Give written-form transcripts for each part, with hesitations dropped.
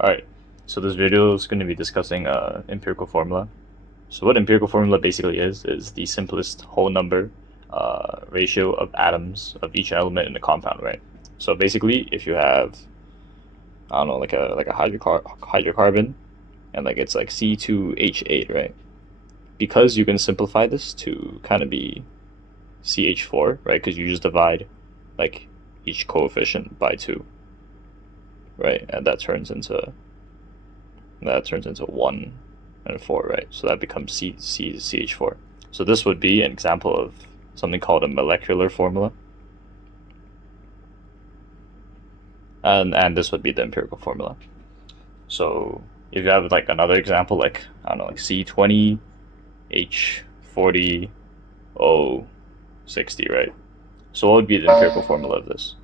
Alright, so this video is going to be discussing empirical formula. So what empirical formula basically is the simplest whole number ratio of atoms of each element in the compound, right? So basically, if you have, I don't know, like a hydrocarbon, and like it's like C2H8, right? Because you can simplify this to kind of be CH4, right? Because you just divide like each coefficient by 2, right? And that turns into 1 and 4, right? So that becomes CH4. So this would be an example of something called a molecular formula. And this would be the empirical formula. So if you have like another example, like, I don't know, like C20, H40, O60, right? So what would be the empirical formula of this?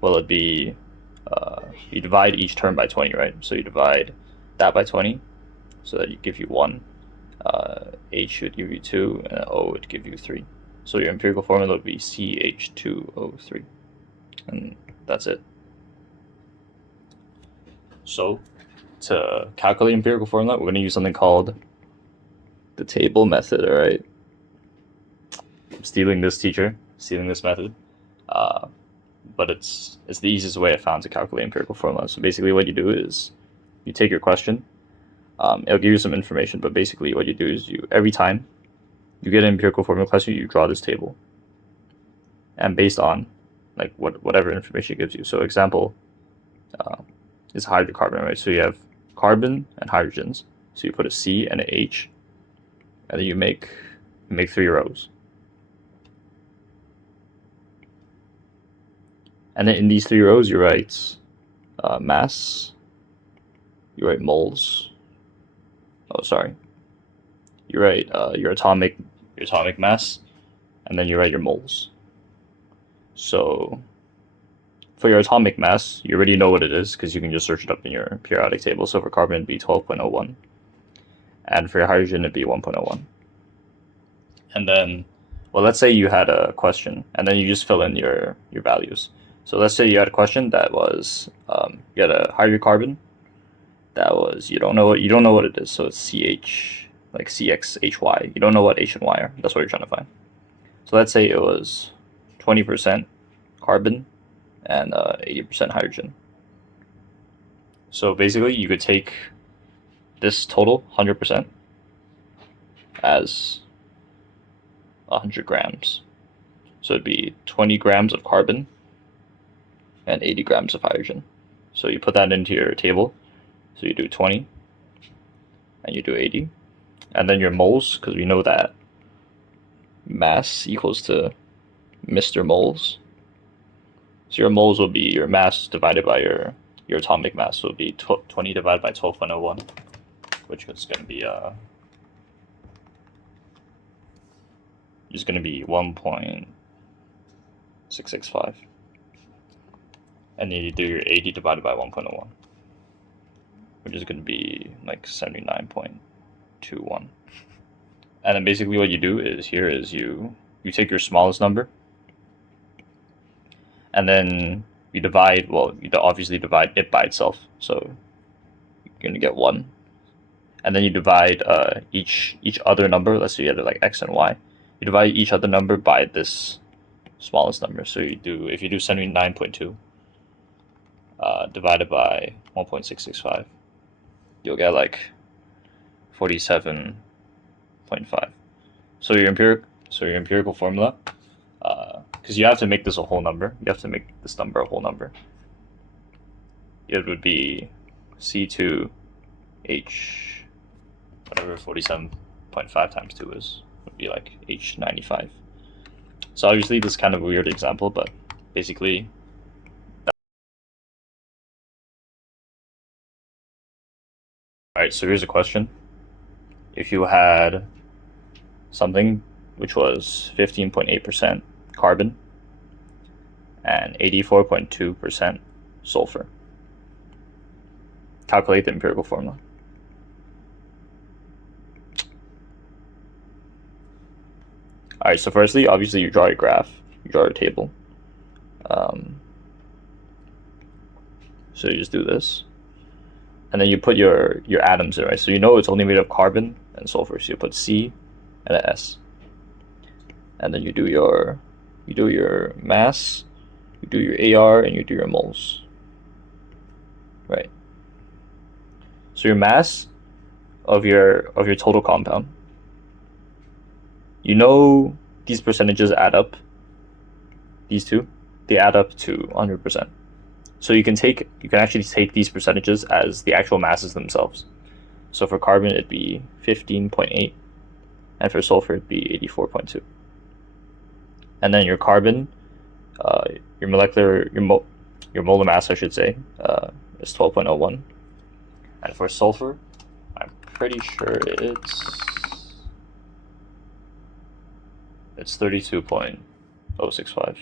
Well, it'd be, you divide each term by 20, right? So you divide that by 20, so that you give you 1. H would give you 2, and O would give you 3. So your empirical formula would be CH2O3. And that's it. So to calculate empirical formula, we're going to use something called the table method, alright? I'm stealing this method. But it's the easiest way I found to calculate empirical formula. So basically what you do is you take your question, it'll give you some information, but basically what you do is every time you get an empirical formula question, you draw this table. And based on like whatever information it gives you. So example is hydrocarbon, right? So you have carbon and hydrogens. So you put a C and an H, and then you make 3 rows. And then in these 3 rows, you write mass, you write moles. Oh, sorry. You write your atomic mass, and then you write your moles. So for your atomic mass, you already know what it is because you can just search it up in your periodic table. So for carbon, it'd be 12.01, and for your hydrogen, it'd be 1.01. And then, well, let's say you had a question, and then you just fill in your values. So let's say you had a question that was you had a hydrocarbon that was you don't know what it is. So it's CH, like CXHY. You don't know what H and Y are. That's what you're trying to find. So let's say it was 20% carbon and 80% hydrogen. So basically, you could take this total 100% as 100 grams. So it'd be 20 grams of carbon and 80 grams of hydrogen. So you put that into your table. So you do 20 and you do 80. And then your moles, because we know that mass equals to Mr. Moles. So your moles will be your mass divided by your atomic mass. So it will be 20 divided by 12.01, which is going to be is going to be 1.665. And then you do your 80 divided by 1.01, which is going to be like 79.21. And then basically what you do is you take your smallest number, and then you divide, well, you obviously divide it by itself. So you're going to get 1. And then you divide each other number. Let's say you had like X and Y. You divide each other number by this smallest number. So if you do 79.2 divided by 1.665, you'll get like 47.5. So your empirical formula, because you have to make this a whole number. You have to make this number a whole number. It would be C2H, whatever 47.5 times 2 is, would be like H95. So obviously this is kind of a weird example, but basically. Alright, so here's a question. If you had something which was 15.8% carbon and 84.2% sulfur, calculate the empirical formula. Alright, so firstly, obviously you draw your graph, you draw your table. So you just do this, and then you put your atoms in, right? So you know it's only made of carbon and sulfur, so you put C and an S, and then you do your mass, you do your AR, and you do your moles, right? So your mass of your total compound, you know these percentages add up. These two, they add up to 100%. So you can actually take these percentages as the actual masses themselves. So for carbon, it'd be 15.8, and for sulfur, it'd be 84.2. And then your carbon, your molar mass, I should say, is 12.01. And for sulfur, I'm pretty sure it's 32.065.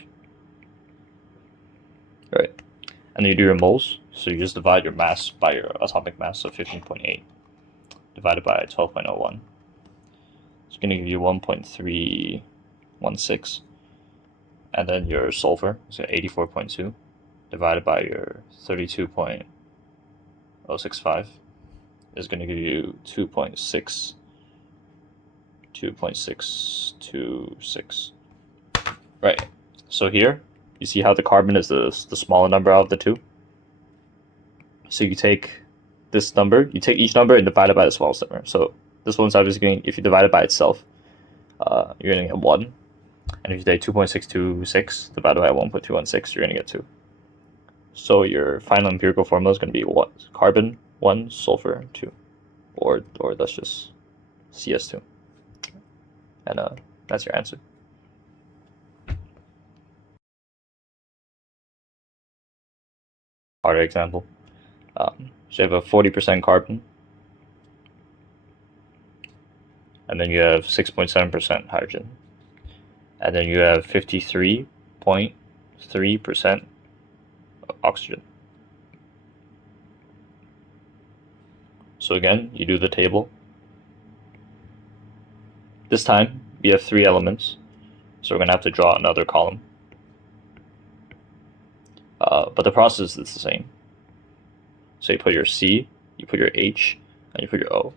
Right. And then you do your moles, so you just divide your mass by your atomic mass, so 15.8 divided by 12.01. It's going to give you 1.316. And then your sulfur, so 84.2 divided by your 32.065 is going to give you 2.626. Right. So here, you see how the carbon is the smaller number out of the two? So you take this number, you take each number and divide it by the smallest number. So this one's obviously going, if you divide it by itself, you're going to get 1. And if you take 2.626 divided by 1.216, you're going to get 2. So your final empirical formula is going to be what? Carbon 1, sulfur 2. Or that's just CS2. And that's your answer. Harder example. So you have a 40% carbon, and then you have 6.7% hydrogen, and then you have 53.3% oxygen. So again, you do the table. This time, we have 3 elements, so we're going to have to draw another column. But the process is the same. So you put your C, you put your H, and you put your O.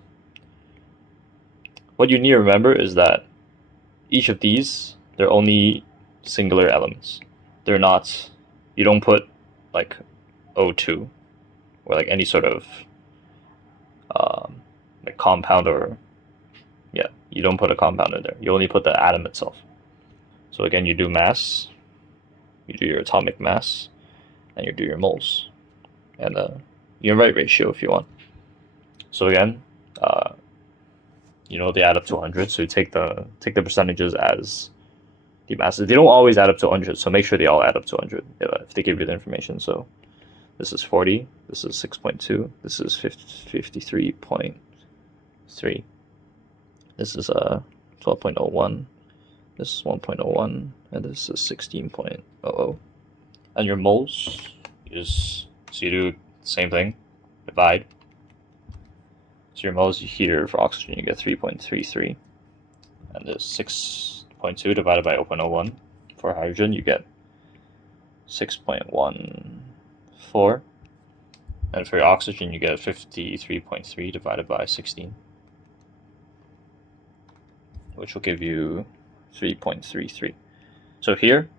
What you need to remember is that each of these, they're only singular elements. They're not, you don't put like O2 or like any sort of like compound, or you don't put a compound in there. You only put the atom itself. So again, you do mass, you do your atomic mass, and you do your moles, and you can write ratio if you want. So again, they add up to 100. So you take the percentages as the masses. They don't always add up to 100, so make sure they all add up to 100 if they give you the information. So this is 40, this is 6.2, this is 53.3, this is 12.01, this is 1.01, and this is 16.00. And your moles is, so you do the same thing, divide. So your moles here for oxygen, you get 3.33, and this 6.2 divided by 0.01. For hydrogen, you get 6.14, and for your oxygen, you get 53.3 divided by 16, which will give you 3.33. So here,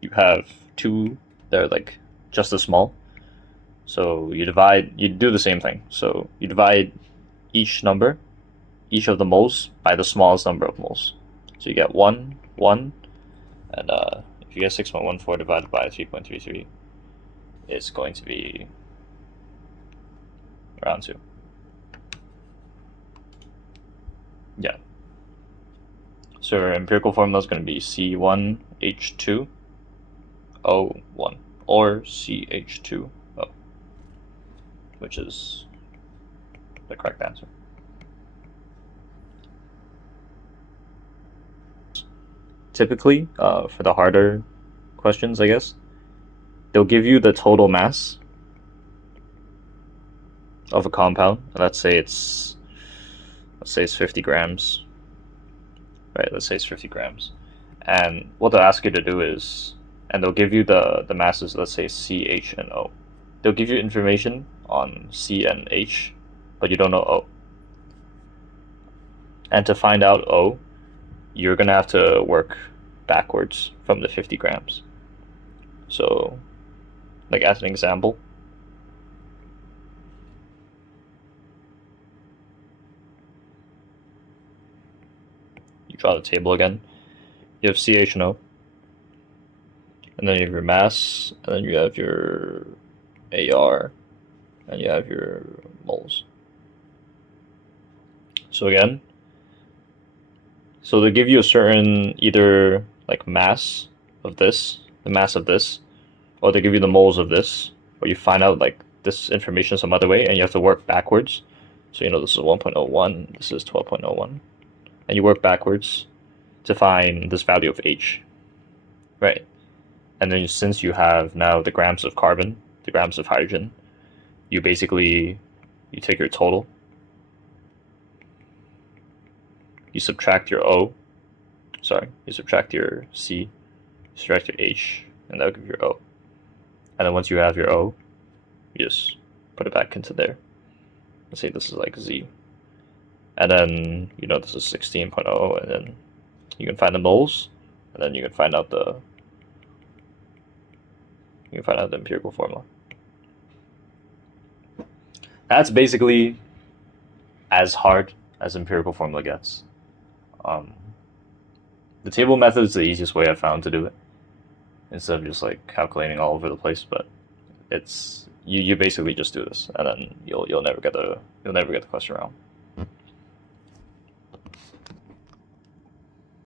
you have 2 that are like just as small. So you do the same thing. So you divide each of the moles by the smallest number of moles. So you get 1, 1, and if you get 6.14 divided by 3.33, it's going to be around 2. Yeah. So our empirical formula is going to be C1H2O1 or CH2O, which is the correct answer. Typically, for the harder questions, I guess, they'll give you the total mass of a compound. Let's say it's 50 grams. Right, let's say it's 50 grams. And what they'll ask you to do is, and they'll give you the masses, let's say C, H, and O. they'll give you information on C and H, but you don't know O. And to find out O, you're gonna have to work backwards from the 50 grams. So, like as an example, you draw the table again. You have CH and O, and then you have your mass, and then you have your AR, and you have your moles. So again, so they give you a certain either like mass of this, the mass of this, or they give you the moles of this, or you find out like this information some other way, and you have to work backwards. So this is 1.01, this is 12.01, and you work backwards to find this value of H, right? And then since you have now the grams of carbon, the grams of hydrogen, you basically take your total, you subtract your O, you subtract your C, you subtract your H, and that'll give you your O. And then once you have your O, you just put it back into there. Let's say this is like Z. And then, this is 16.0, and then you can find the moles, and then you can find out the empirical formula. That's basically as hard as empirical formula gets. The table method is the easiest way I've found to do it, instead of just like calculating all over the place. But it's you basically just do this, and then you'll never get the question wrong.